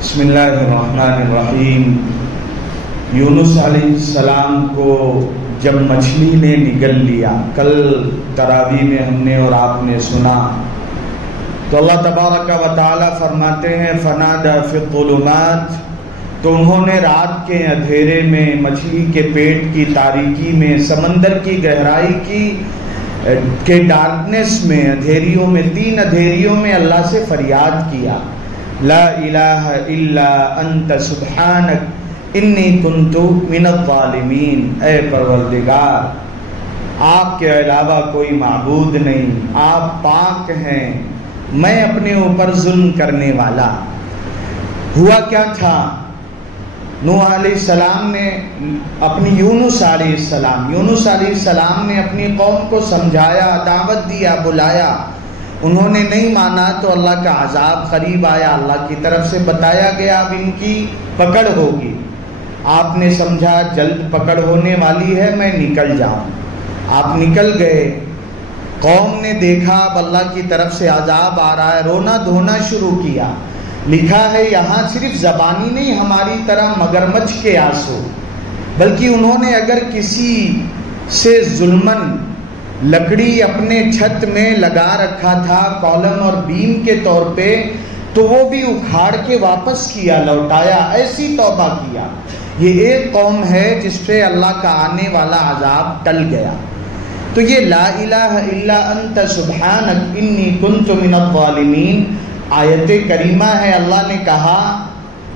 بسم اللہ الرحمن الرحیم۔ یونس علیہ السلام کو جب مچھلی نے نگل لیا، کل تراویح میں ہم نے اور آپ نے سنا، تو اللہ تبارک و تعالی فرماتے ہیں فنادى في الظلمات، تو انہوں نے رات کے اندھیرے میں، مچھلی کے پیٹ کی تاریکی میں، سمندر کی گہرائی کے ڈارکنس میں، اندھیریوں میں، 3 اندھیریوں میں اللہ سے فریاد کیا، لا الہ الا انت سبحانک انی کنت من الظالمین، اے پروردگار آپ کے علاوہ کوئی معبود نہیں، آپ پاک ہیں، میں اپنے اوپر ظلم کرنے والا۔ ہوا کیا تھا؟ نوح علیہ السلام نے اپنی یونس علیہ السلام نے اپنی قوم کو سمجھایا، دعوت دیا، بلایا، انہوں نے نہیں مانا تو اللہ کا عذاب قریب آیا، اللہ کی طرف سے بتایا گیا اب ان کی پکڑ ہوگی۔ آپ نے سمجھا جلد پکڑ ہونے والی ہے، میں نکل جاؤں، آپ نکل گئے۔ قوم نے دیکھا اب اللہ کی طرف سے عذاب آ رہا ہے، رونا دھونا شروع کیا۔ لکھا ہے یہاں صرف زبانی نہیں، ہماری طرح مگرمچھ کے آنسو، بلکہ انہوں نے اگر کسی سے ظلمن لکڑی اپنے چھت میں لگا رکھا تھا کالم اور بیم کے طور پہ، تو وہ بھی اکھاڑ کے واپس کیا، لوٹایا، ایسی توبہ کیا۔ یہ ایک قوم ہے جس پہ اللہ کا آنے والا عذاب ٹل گیا۔ تو یہ لا الہ الا انت سبحانک انی کنت من الظالمین آیت کریمہ ہے۔ اللہ نے کہا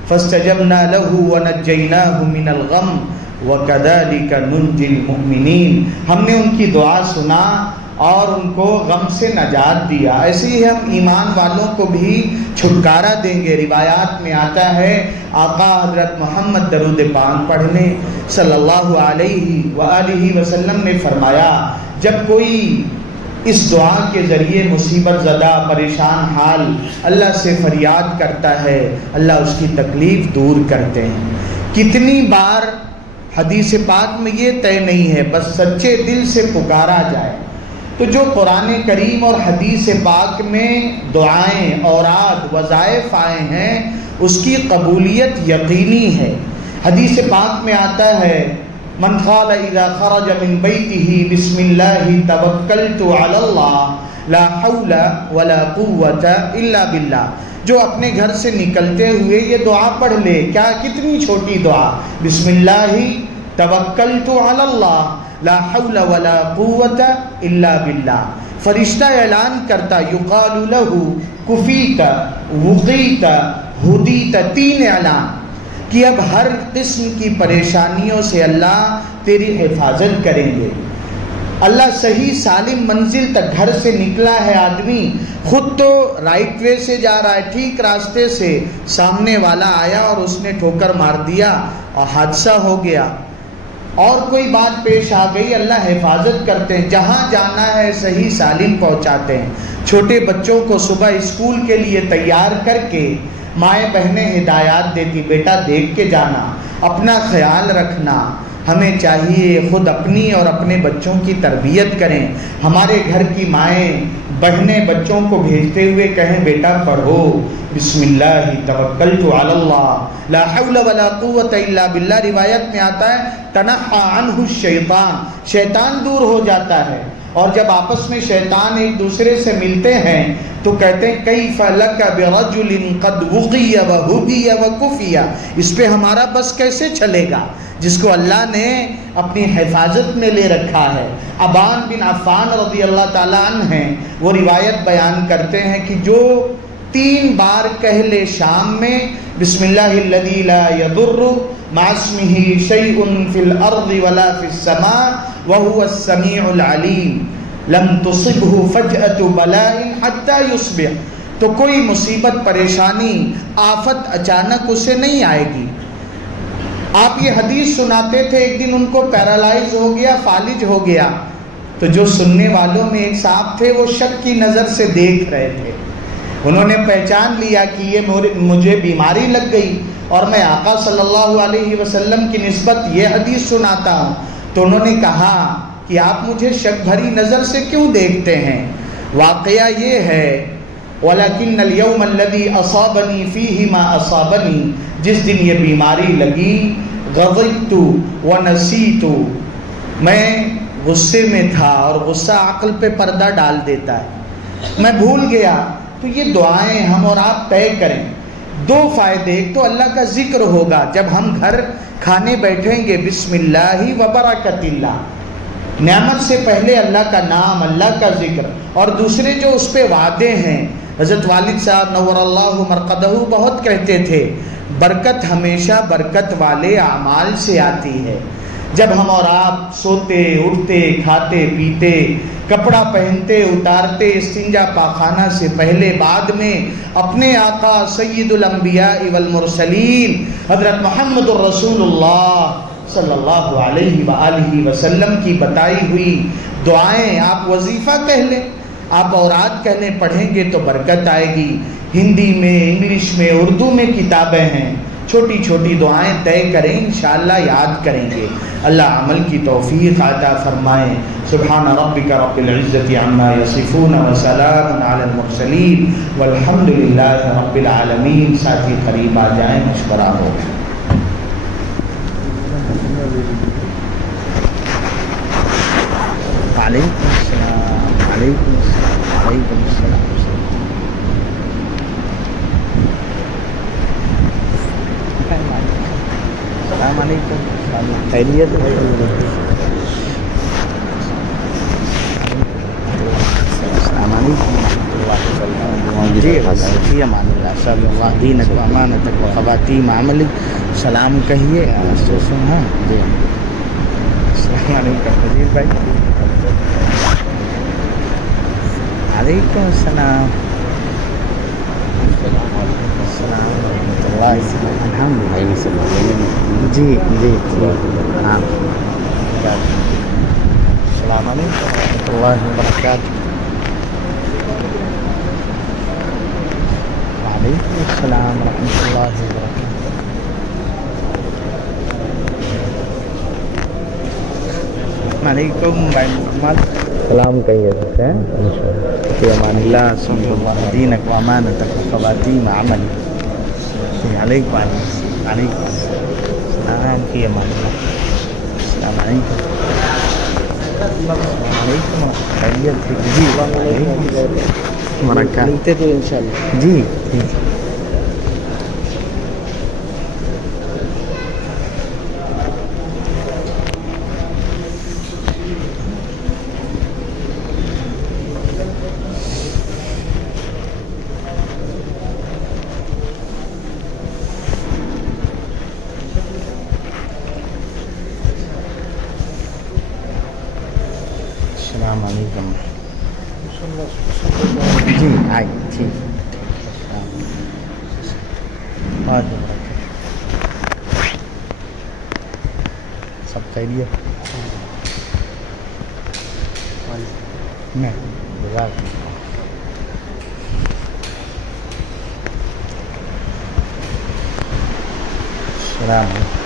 فاستجبنا له ونجیناہ من الغم وَكَذَلِكَ نُنْجِي الْمُؤْمِنِينَ، ہم نے ان کی دعا سنا اور ان کو غم سے نجات دیا، ایسے ہی ہم ایمان والوں کو بھی چھٹکارا دیں گے۔ روایات میں آتا ہے آقا حضرت محمد درود پاک پڑھنے صلی اللہ علیہ وآلہ وسلم نے فرمایا، جب کوئی اس دعا کے ذریعے مصیبت زدہ، پریشان حال اللہ سے فریاد کرتا ہے، اللہ اس کی تکلیف دور کرتے ہیں۔ کتنی بار حدیث پاک میں یہ طے نہیں ہے، بس سچے دل سے پکارا جائے تو جو قرآن کریم اور حدیث پاک میں دعائیں، اوراد، وظائف آئے ہیں اس کی قبولیت یقینی ہے۔ حدیث پاک میں آتا ہے من قال اذا خرج من بیتہ بسم اللہ توکلت علی اللہ لا حول ولا قوة الا باللہ، جو اپنے گھر سے نکلتے ہوئے یہ دعا پڑھ لے، کیا کتنی چھوٹی دعا، بسم اللہ توکلت علی اللہ لا حول ولا قوة الا باللہ، فرشتہ اعلان کرتا یقال لہ کفیت وقیت ہدیت، 3 اعلان کہ اب ہر قسم کی پریشانیوں سے اللہ تیری حفاظت کریں گے۔ اللہ صحیح سالم منزل تک گھر سے نکلا ہے آدمی، خود تو رائٹ وے سے جا رہا ہے، ٹھیک راستے سے، سامنے والا آیا اور اس نے ٹھوکر مار دیا اور حادثہ ہو گیا، اور کوئی بات پیش آ گئی، اللہ حفاظت کرتے ہیں، جہاں جانا ہے صحیح سالم پہنچاتے ہیں۔ چھوٹے بچوں کو صبح اسکول کے لیے تیار کر کے مائیں بہنیں ہدایات دیتی، بیٹا دیکھ کے جانا، اپنا خیال رکھنا۔ ہمیں چاہیے خود اپنی اور اپنے بچوں کی تربیت کریں۔ ہمارے گھر کی مائیں بہنیں بچوں کو بھیجتے ہوئے کہیں بیٹا پڑھو بسم اللہ توکلت علی اللہ لا حول ولا قوة الا باللہ۔ روایت میں آتا ہے تنحى عنہ الشیطان، شیطان دور ہو جاتا ہے۔ اور جب آپس میں شیطان ایک دوسرے سے ملتے ہیں تو کہتے ہیں کیف لک برجل قد وقی وہدی وکفی، اس پہ ہمارا بس کیسے چلے گا جس کو اللہ نے اپنی حفاظت میں لے رکھا ہے۔ ابان بن عفان رضی اللہ تعالیٰ عنہ ہیں، وہ روایت بیان کرتے ہیں کہ جو 3 بار کہہ لے شام میں بسم اللہ الذی لا یضر مع اسمہ شیء فی الارض ولا فی السماء وهو السمیع العلیم لم تصبہ فجأة بلاء حتی یصبح، تو کوئی مصیبت، پریشانی، آفت اچانک اسے نہیں آئے گی۔ آپ یہ حدیث سناتے تھے، ایک دن ان کو پیرالائز ہو گیا، فالج ہو گیا، تو جو سننے والوں میں ایک صاحب تھے وہ شک کی نظر سے دیکھ رہے تھے، انہوں نے پہچان لیا کہ یہ مجھے بیماری لگ گئی اور میں آقا صلی اللہ علیہ وسلم کی نسبت یہ حدیث سناتا ہوں، تو انہوں نے کہا کہ آپ مجھے شک بھری نظر سے کیوں دیکھتے ہیں؟ واقعہ یہ ہے وَلَكِنَّ الْيَوْمَ الَّذِي أَصَابَنِي فِيهِ مَا أَصَابَنِي، جس دن یہ بیماری لگی، غضبت ونسیت، میں غصے میں تھا، اور غصہ عقل پہ پردہ ڈال دیتا ہے، میں بھول گیا۔ تو یہ دعائیں ہم اور آپ طے کریں۔ دو فائدے، ایک تو اللہ کا ذکر ہوگا، جب ہم گھر کھانے بیٹھیں گے بسم اللہ و برکت اللہ، نعمت سے پہلے اللہ کا نام، اللہ کا ذکر، اور دوسرے جو اس پہ وعدے ہیں، حضرت والد صاحب نور اللہ مرقدہ بہت کہتے تھے، برکت ہمیشہ برکت والے اعمال سے آتی ہے۔ جب ہم اور آپ سوتے اٹھتے کھاتے پیتے کپڑا پہنتے اتارتے استنجا پاخانہ سے پہلے بعد میں اپنے آقا سید الانبیاء والمرسلین حضرت محمد الرسول اللہ صلی اللہ علیہ وآلہ وسلم کی بتائی ہوئی دعائیں آپ وظیفہ کہہ لیں، آپ اوراد کہہ لیں، پڑھیں گے تو برکت آئے گی۔ ہندی میں، انگلش میں، اردو میں کتابیں ہیں، چھوٹی چھوٹی دعائیں طے کریں، انشاءاللہ یاد کریں گے۔ اللہ عمل کی توفیق عطا فرمائے۔ سبحان ربک رب العزت عما یصفون وسلام علی المرسلین والحمد للہ رب العالمین۔ ساتھی قریب آ جائیں، مشورہ ہو۔ وعلیکم السلام، وعلیکم السلام، وعلیکم السلام۔ السلام علیکم، خیریت ہے؟ السلام علیکم جی فی امان اللہ، صلی اللہ دینک و امانتک و خواتیم عملک، سلام کہیے سنا جی۔ السلام علیکم نذیر بھائی، علیکم السلام، السلام ورحمۃ اللہ، الحمد للہ جی جی ہاں۔ السلام علیکم ورحمۃ اللہ وبرکاتہ۔ وعلیکم السلام ورحمۃ اللہ وبرکاتہ۔ وعلیکم بھائی محمد، سلام کہیے دیتے ہیں فی امان اللہ، صلی اللہ دینک و امانتک و خواتیم عمل۔ علیکم علیکم السلام فی امان اللہ۔ السلام علیکم، وعلیکم خیریت ہے جی، برکات ملتے تو انشاءاللہ جی جی۔ السلام علیکم جی آئی ٹھیک سب خیریت نہیں السلام علیکم۔